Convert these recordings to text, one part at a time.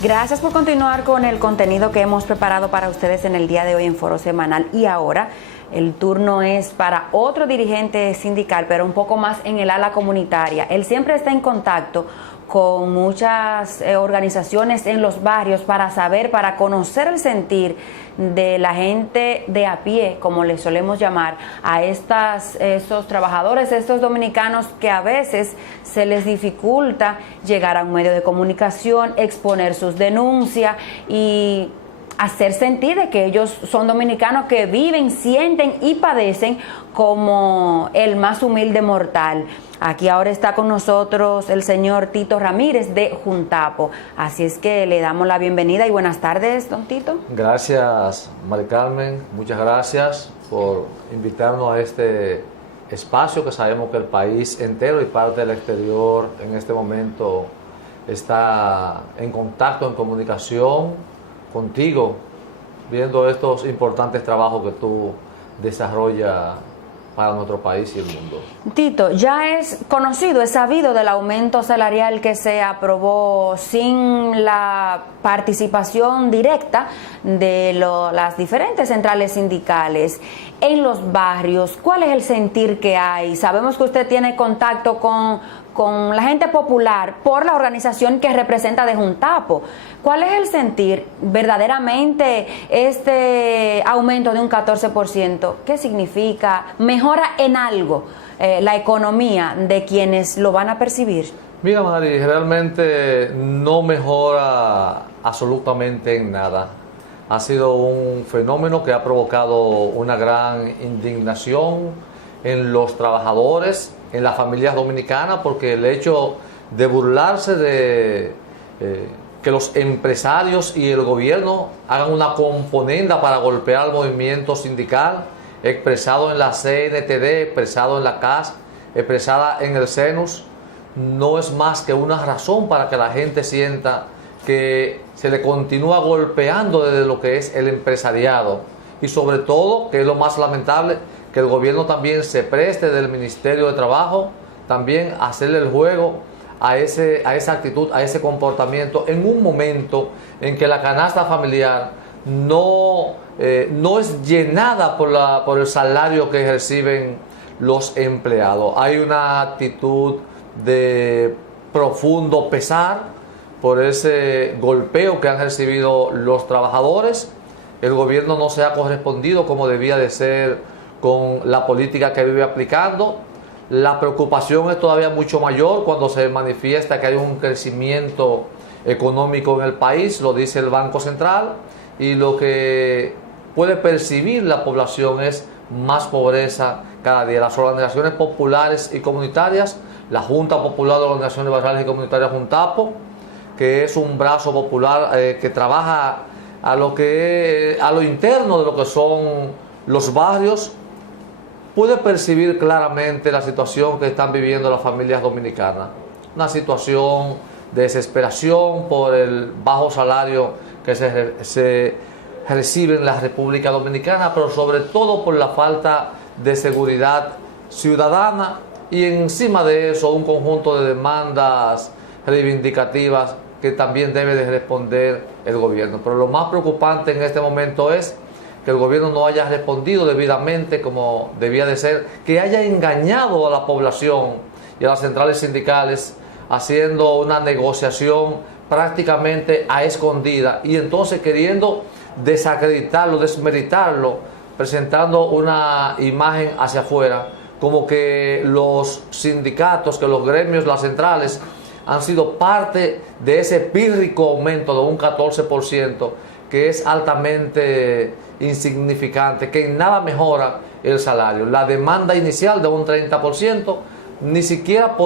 Gracias por continuar con el contenido que hemos preparado para ustedes en el día de hoy en Foro Semanal. Y ahora el turno es para otro dirigente sindical, pero un poco más en el ala comunitaria. Él siempre está en contacto con muchas organizaciones en los barrios para saber, para conocer el sentir de la gente de a pie, como le solemos llamar, a estos trabajadores, estos dominicanos que a veces se les dificulta llegar a un medio de comunicación, exponer sus denuncias y hacer sentir de que ellos son dominicanos que viven, sienten y padecen como el más humilde mortal. Aquí ahora está con nosotros el señor Tito Ramírez de Juntapo. Así es que le damos la bienvenida y buenas tardes, don Tito. Gracias, Mari Carmen. Muchas gracias por invitarnos a este espacio que sabemos que el país entero y parte del exterior en este momento está en contacto, en comunicación contigo, viendo estos importantes trabajos que tú desarrollas para nuestro país y el mundo. Tito, ya es conocido, es sabido del aumento salarial que se aprobó sin la participación directa de las diferentes centrales sindicales en los barrios. ¿Cuál es el sentir que hay? Sabemos que usted tiene contacto con la gente popular por la organización que representa de Juntapo. ¿Cuál es el sentir verdaderamente este aumento de un 14%? ¿Qué significa? ¿Mejora en algo la economía de quienes lo van a percibir? Mira, Mari, realmente no mejora absolutamente en nada. Ha sido un fenómeno que ha provocado una gran indignación en los trabajadores, en las familias dominicanas, porque el hecho de burlarse de que los empresarios y el gobierno hagan una componenda para golpear al movimiento sindical, expresado en la CNTD, expresado en la CAS, expresada en el CENUS, no es más que una razón para que la gente sienta que se le continúa golpeando desde lo que es el empresariado. Y sobre todo, que es lo más lamentable, que el gobierno también se preste del Ministerio de Trabajo, también hacerle el juego a esa actitud, a ese comportamiento, en un momento en que la canasta familiar no es llenada por el salario que reciben los empleados. Hay una actitud de profundo pesar por ese golpeo que han recibido los trabajadores. El gobierno no se ha correspondido como debía de ser con la política que vive aplicando. La preocupación es todavía mucho mayor cuando se manifiesta que hay un crecimiento económico en el país, lo dice el Banco Central, y lo que puede percibir la población es más pobreza cada día. Las organizaciones populares y comunitarias, la Junta Popular de Organizaciones Barriales y Comunitarias Juntapo, que es un brazo popular que trabaja a lo interno de lo que son los barrios, puede percibir claramente la situación que están viviendo las familias dominicanas. Una situación de desesperación por el bajo salario que se recibe en la República Dominicana, pero sobre todo por la falta de seguridad ciudadana y encima de eso un conjunto de demandas reivindicativas que también debe de responder el gobierno. Pero lo más preocupante en este momento es que el gobierno no haya respondido debidamente como debía de ser, que haya engañado a la población y a las centrales sindicales haciendo una negociación prácticamente a escondida y entonces queriendo desacreditarlo, desmeritarlo, presentando una imagen hacia afuera, como que los sindicatos, que los gremios, las centrales, han sido parte de ese pírrico aumento de un 14%, que es altamente insignificante, que en nada mejora el salario. La demanda inicial de un 30% ni siquiera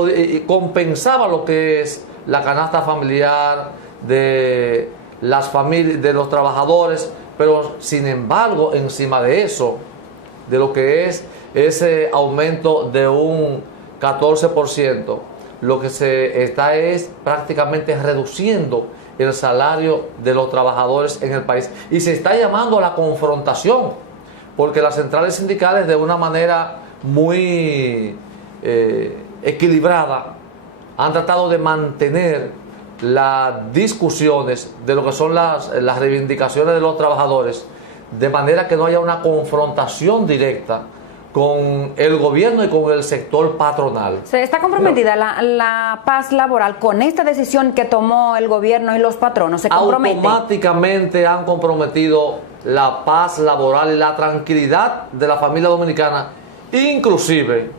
compensaba lo que es la canasta familiar de las familias, de los trabajadores, pero sin embargo, encima de eso, de lo que es ese aumento de un 14%, lo que se está es prácticamente reduciendo el salario de los trabajadores en el país. Y se está llamando a la confrontación, porque las centrales sindicales de una manera muy equilibrada han tratado de mantener las discusiones de lo que son las reivindicaciones de los trabajadores, de manera que no haya una confrontación directa con el gobierno y con el sector patronal. ¿Se está comprometida la paz laboral con esta decisión que tomó el gobierno y los patronos? ¿Se compromete? Automáticamente han comprometido la paz laboral y la tranquilidad de la familia dominicana. Inclusive,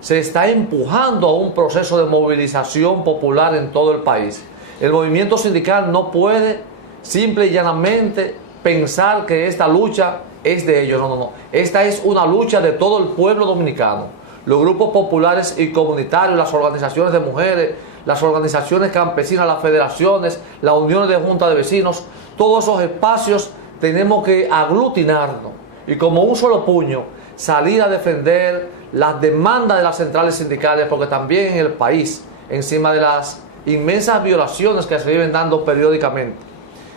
se está empujando a un proceso de movilización popular en todo el país. El movimiento sindical no puede simple y llanamente pensar que esta lucha es de ellos. No. Esta es una lucha de todo el pueblo dominicano. Los grupos populares y comunitarios, las organizaciones de mujeres, las organizaciones campesinas, las federaciones, las uniones de junta de vecinos, todos esos espacios tenemos que aglutinarnos y como un solo puño salir a defender las demandas de las centrales sindicales, porque también en el país, encima de las inmensas violaciones que se viven dando periódicamente,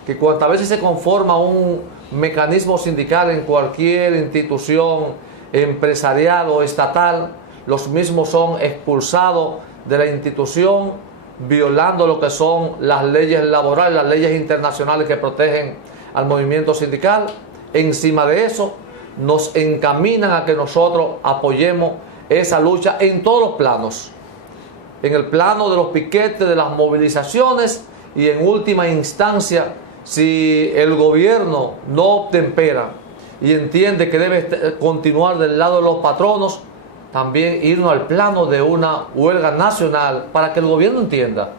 que cuantas veces se conforma un mecanismo sindical en cualquier institución empresarial o estatal, los mismos son expulsados de la institución, violando lo que son las leyes laborales, las leyes internacionales que protegen al movimiento sindical. Encima de eso, nos encaminan a que nosotros apoyemos esa lucha en todos los planos, en el plano de los piquetes, de las movilizaciones y en última instancia, si el gobierno no obtempera y entiende que debe continuar del lado de los patronos, también irnos al plano de una huelga nacional para que el gobierno entienda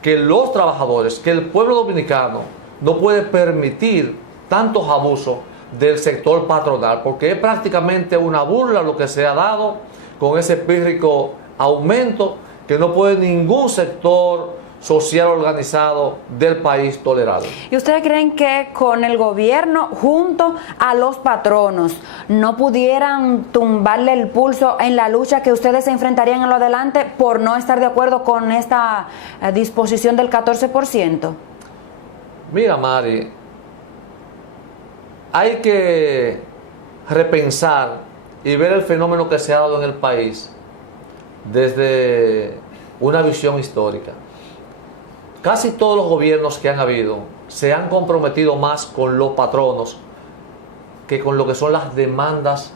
que los trabajadores, que el pueblo dominicano no puede permitir tantos abusos del sector patronal, porque es prácticamente una burla lo que se ha dado con ese pírrico aumento que no puede ningún sector social organizado del país tolerar. ¿Y ustedes creen que con el gobierno junto a los patronos no pudieran tumbarle el pulso en la lucha que ustedes se enfrentarían en lo adelante por no estar de acuerdo con esta disposición del 14%? Mira, Mari, hay que repensar y ver el fenómeno que se ha dado en el país desde una visión histórica. Casi todos los gobiernos que han habido se han comprometido más con los patronos que con lo que son las demandas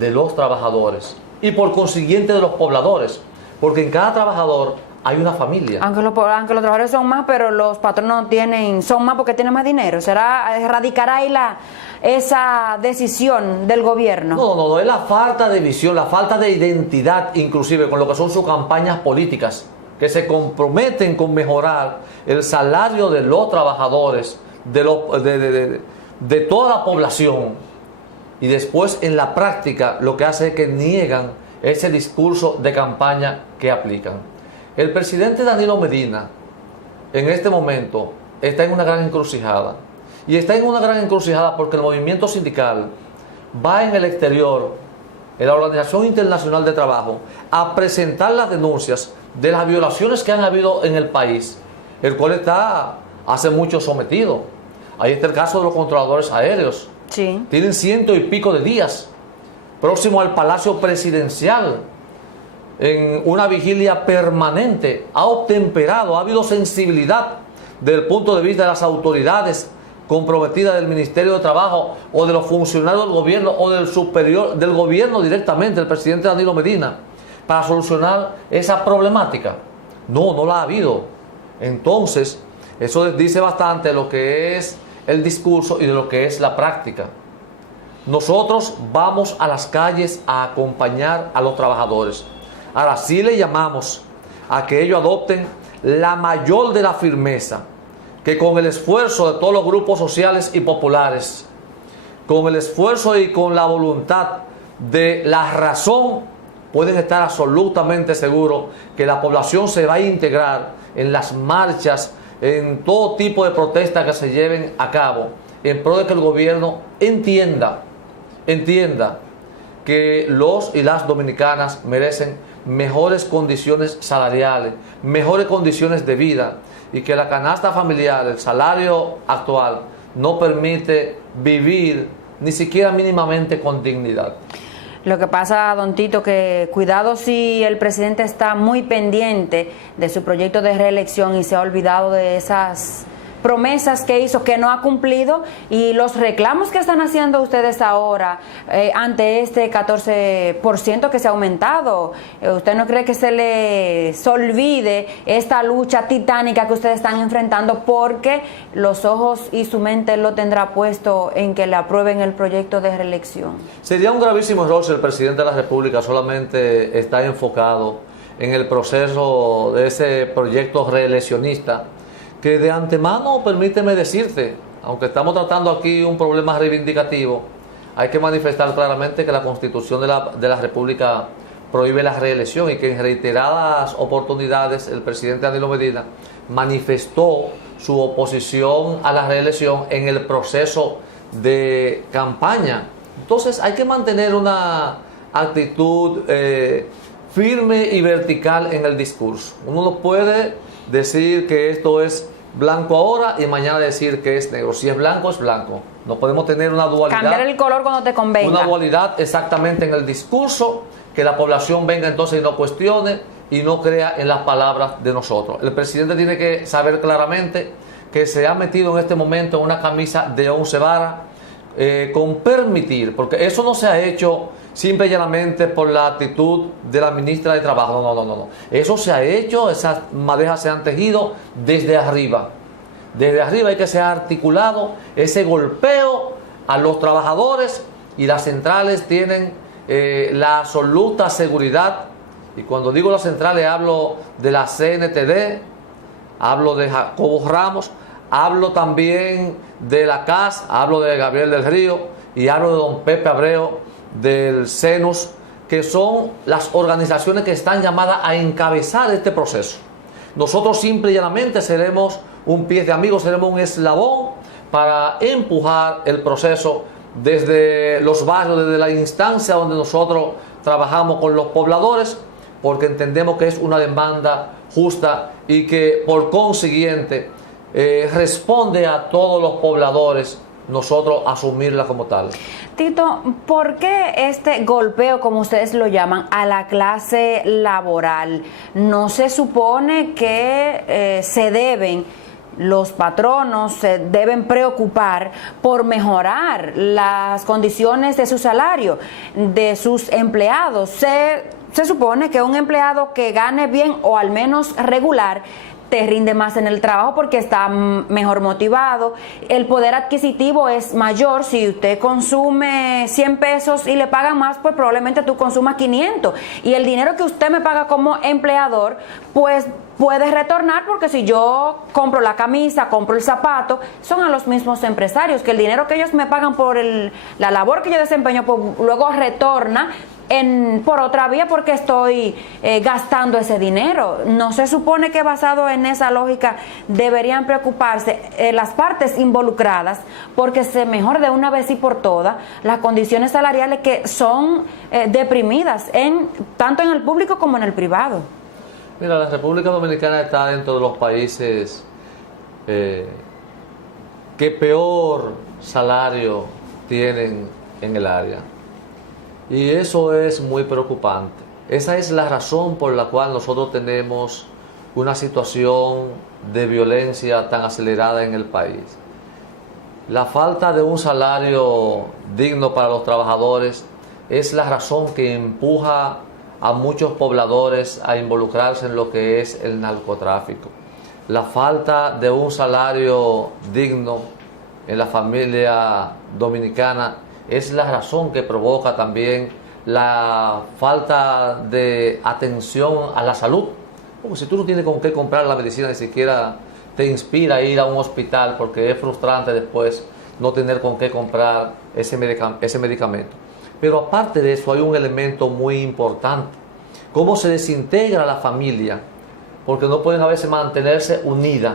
de los trabajadores y por consiguiente de los pobladores, porque en cada trabajador hay una familia. Aunque los trabajadores son más, pero los patronos son más porque tienen más dinero. ¿Radicará ahí esa decisión del gobierno? No, es la falta de visión, la falta de identidad, inclusive con lo que son sus campañas políticas, que se comprometen con mejorar el salario de los trabajadores, de toda la población, y después en la práctica lo que hace es que niegan ese discurso de campaña que aplican. El presidente Danilo Medina en este momento está en una gran encrucijada, y está en una gran encrucijada porque el movimiento sindical va en el exterior, en la Organización Internacional de Trabajo, a presentar las denuncias de las violaciones que han habido en el país, el cual está hace mucho sometido. Ahí está el caso de los controladores aéreos. Sí. Tienen 100 y pico de días próximo al Palacio Presidencial en una vigilia permanente. Ha obtemperado, ha habido sensibilidad desde el punto de vista de las autoridades comprometidas del Ministerio de Trabajo o de los funcionarios del gobierno o del superior del gobierno directamente, el presidente Danilo Medina, para solucionar esa problemática. No la ha habido. Entonces, eso dice bastante de lo que es el discurso y de lo que es la práctica. Nosotros vamos a las calles a acompañar a los trabajadores. Ahora sí le llamamos a que ellos adopten la mayor de la firmeza, que con el esfuerzo de todos los grupos sociales y populares, con el esfuerzo y con la voluntad de la razón, pueden estar absolutamente seguros que la población se va a integrar en las marchas, en todo tipo de protestas que se lleven a cabo, en pro de que el gobierno entienda que los y las dominicanas merecen mejores condiciones salariales, mejores condiciones de vida, y que la canasta familiar, el salario actual, no permite vivir ni siquiera mínimamente con dignidad. Lo que pasa, don Tito, que cuidado si el presidente está muy pendiente de su proyecto de reelección y se ha olvidado de esas promesas que hizo, que no ha cumplido, y los reclamos que están haciendo ustedes ahora ante este 14% que se ha aumentado. ¿Usted no cree que se les olvide esta lucha titánica que ustedes están enfrentando, porque los ojos y su mente lo tendrá puesto en que le aprueben el proyecto de reelección? Sería un gravísimo error si el presidente de la República solamente está enfocado en el proceso de ese proyecto reeleccionista, que de antemano, permíteme decirte, aunque estamos tratando aquí un problema reivindicativo, hay que manifestar claramente que la Constitución de la República prohíbe la reelección, y que en reiteradas oportunidades el presidente Danilo Medina manifestó su oposición a la reelección en el proceso de campaña. Entonces hay que mantener una actitud firme y vertical en el discurso. Uno no puede decir que esto es blanco ahora y mañana decir que es negro. Si es blanco, es blanco. No podemos tener una dualidad. Cambiar el color cuando te convenga. Una dualidad exactamente en el discurso, que la población venga entonces y no cuestione y no crea en las palabras de nosotros. El presidente tiene que saber claramente que se ha metido en este momento en una camisa de 11 varas, con permitir, porque eso no se ha hecho simple y llanamente por la actitud de la ministra de Trabajo. No. Eso se ha hecho, esas madejas se han tejido desde arriba. Desde arriba hay que se ha articulado ese golpeo a los trabajadores, y las centrales tienen la absoluta seguridad. Y cuando digo las centrales hablo de la CNTD, hablo de Jacobo Ramos, hablo también de la CAS, hablo de Gabriel del Río y hablo de don Pepe Abreu del CENUS, que son las organizaciones que están llamadas a encabezar este proceso. Nosotros simple y llanamente seremos un pie de amigo, seremos un eslabón para empujar el proceso desde los barrios, desde la instancia donde nosotros trabajamos con los pobladores, porque entendemos que es una demanda justa y que por consiguiente responde a todos los pobladores nosotros asumirla como tal. Tito, ¿por qué este golpeo, como ustedes lo llaman, a la clase laboral? ¿No se supone que los patronos se deben preocupar por mejorar las condiciones de su salario, de sus empleados? Se supone que un empleado que gane bien o al menos regular te rinde más en el trabajo porque está mejor motivado, el poder adquisitivo es mayor. Si usted consume 100 pesos y le pagan más, pues probablemente tú consumas 500, y el dinero que usted me paga como empleador, pues puede retornar, porque si yo compro la camisa, compro el zapato, son a los mismos empresarios, que el dinero que ellos me pagan por la labor que yo desempeño, pues luego retorna por otra vía, porque estoy gastando ese dinero. ¿No se supone que basado en esa lógica deberían preocuparse las partes involucradas porque se mejore de una vez y por todas las condiciones salariales que son deprimidas tanto en el público como en el privado? Mira, la República Dominicana está dentro de los países que peor salario tienen en el área. Y eso es muy preocupante. Esa es la razón por la cual nosotros tenemos una situación de violencia tan acelerada en el país. La falta de un salario digno para los trabajadores es la razón que empuja a muchos pobladores a involucrarse en lo que es el narcotráfico. La falta de un salario digno en la familia dominicana es la razón que provoca también la falta de atención a la salud. Porque si tú no tienes con qué comprar la medicina, ni siquiera te inspira a ir a un hospital, porque es frustrante después no tener con qué comprar ese medicamento. Pero aparte de eso hay un elemento muy importante: cómo se desintegra la familia, porque no pueden a veces mantenerse unidas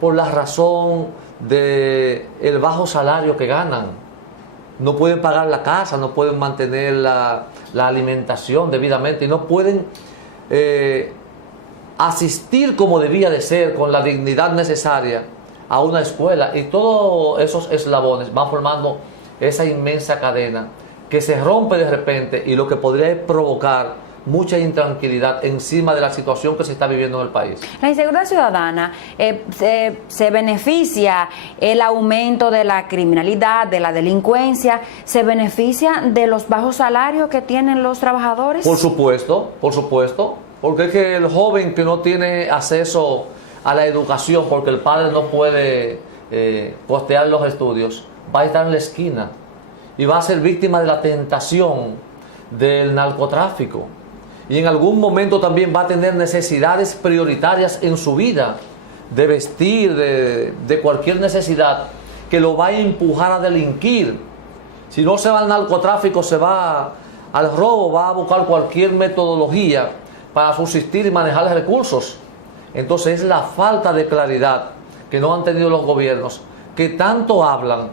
por la razón del bajo salario que ganan. No pueden pagar la casa, no pueden mantener la alimentación debidamente, y no pueden asistir como debía de ser, con la dignidad necesaria, a una escuela. Y todos esos eslabones van formando esa inmensa cadena que se rompe de repente y lo que podría es provocar mucha intranquilidad encima de la situación que se está viviendo en el país. La inseguridad ciudadana, se beneficia el aumento de la criminalidad, de la delincuencia, se beneficia de los bajos salarios que tienen los trabajadores. Por supuesto, porque es que el joven que no tiene acceso a la educación porque el padre no puede costear los estudios, va a estar en la esquina y va a ser víctima de la tentación del narcotráfico. Y en algún momento también va a tener necesidades prioritarias en su vida, de vestir, de cualquier necesidad que lo va a empujar a delinquir. Si no se va al narcotráfico, se va al robo, va a buscar cualquier metodología para subsistir y manejar recursos. Entonces es la falta de claridad que no han tenido los gobiernos, que tanto hablan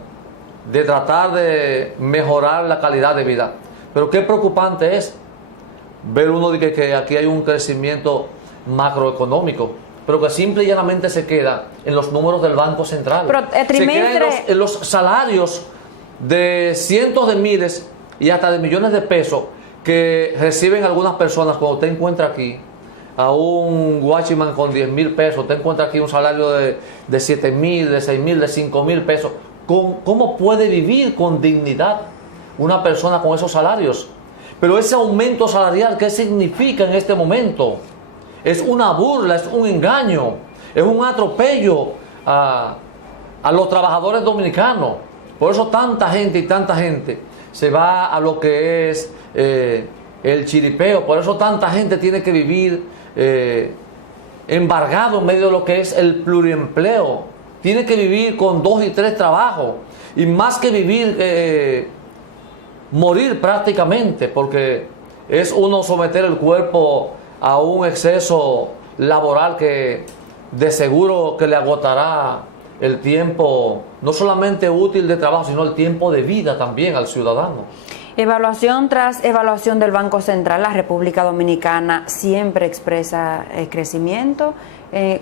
de tratar de mejorar la calidad de vida. Pero qué preocupante es ver uno de que aquí hay un crecimiento macroeconómico, pero que simple y llanamente se queda en los números del Banco Central. Pero, se queda en los salarios de cientos de miles y hasta de millones de pesos que reciben algunas personas. Cuando usted encuentra aquí a un guachiman con 10,000 pesos, usted encuentra aquí un salario de 7,000, de 6,000, de 5,000 pesos. ¿Cómo puede vivir con dignidad una persona con esos salarios? Pero ese aumento salarial, ¿qué significa en este momento? Es una burla, es un engaño, es un atropello a los trabajadores dominicanos. Por eso tanta gente se va a lo que es el chiripeo. Por eso tanta gente tiene que vivir embargado en medio de lo que es el pluriempleo. Tiene que vivir con 2 y 3 trabajos. Y más que vivir, morir prácticamente, porque es uno someter el cuerpo a un exceso laboral que de seguro que le agotará el tiempo, no solamente útil de trabajo, sino el tiempo de vida también al ciudadano. Evaluación tras evaluación del Banco Central, la República Dominicana siempre expresa crecimiento.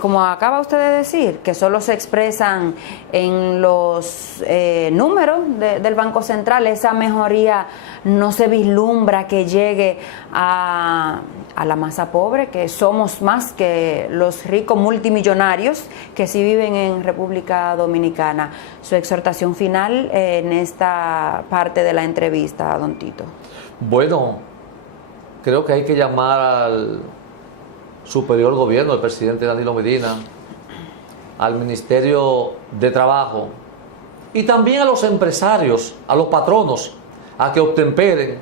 Como acaba usted de decir, que solo se expresan en los números del Banco Central, esa mejoría no se vislumbra que llegue a la masa pobre, que somos más que los ricos multimillonarios que sí viven en República Dominicana. Su exhortación final en esta parte de la entrevista, don Tito. Bueno, creo que hay que llamar al superior gobierno, el presidente Danilo Medina, al Ministerio de Trabajo y también a los empresarios, a los patronos, a que obtemperen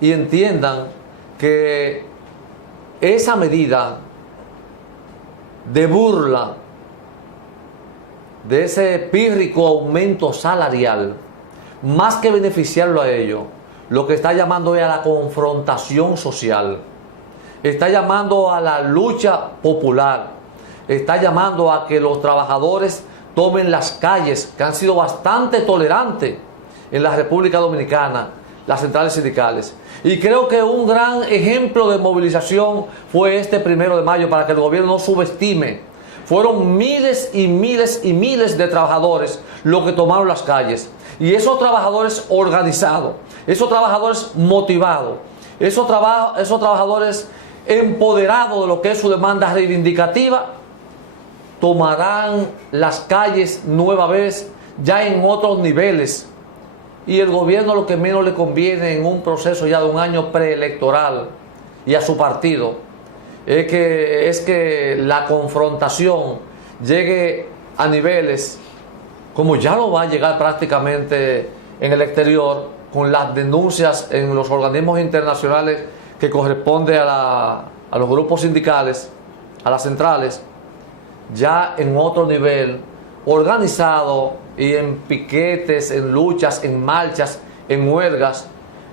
y entiendan que esa medida de burla de ese pírrico aumento salarial, más que beneficiarlo a ellos, lo que está llamando es a la confrontación social. Está llamando a la lucha popular, está llamando a que los trabajadores tomen las calles, que han sido bastante tolerantes en la República Dominicana, las centrales sindicales. Y creo que un gran ejemplo de movilización fue este 1 de mayo, para que el gobierno no subestime. Fueron miles y miles y miles de trabajadores los que tomaron las calles. Y esos trabajadores organizados, esos trabajadores motivados, esos trabajadores empoderados de lo que es su demanda reivindicativa, tomarán las calles nueva vez, ya en otros niveles. Y el gobierno lo que menos le conviene en un proceso ya de un año preelectoral y a su partido es que la confrontación llegue a niveles como ya lo va a llegar prácticamente en el exterior, con las denuncias en los organismos internacionales que corresponde a los grupos sindicales, a las centrales, ya en otro nivel, organizado y en piquetes, en luchas, en marchas, en huelgas,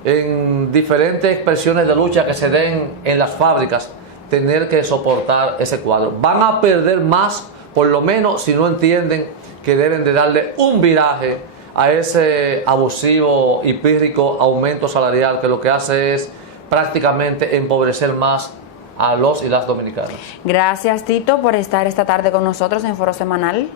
en diferentes expresiones de lucha que se den en las fábricas, tener que soportar ese cuadro. Van a perder más, por lo menos, si no entienden que deben de darle un viraje a ese abusivo y pírrico aumento salarial, que lo que hace es prácticamente empobrecer más a los y las dominicanas. Gracias, Tito, por estar esta tarde con nosotros en Foro Semanal.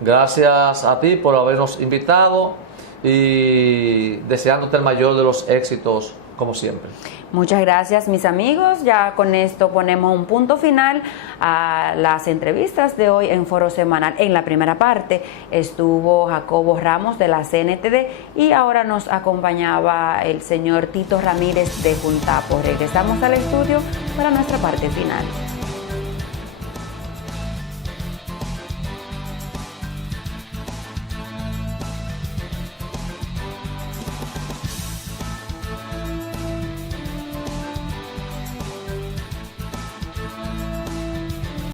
Gracias a ti por habernos invitado y deseándote el mayor de los éxitos como siempre. Muchas gracias, mis amigos. Ya con esto ponemos un punto final a las entrevistas de hoy en Foro Semanal. En la primera parte estuvo Jacobo Ramos de la CNTD y ahora nos acompañaba el señor Tito Ramírez de Juntapo. Regresamos al estudio para nuestra parte final.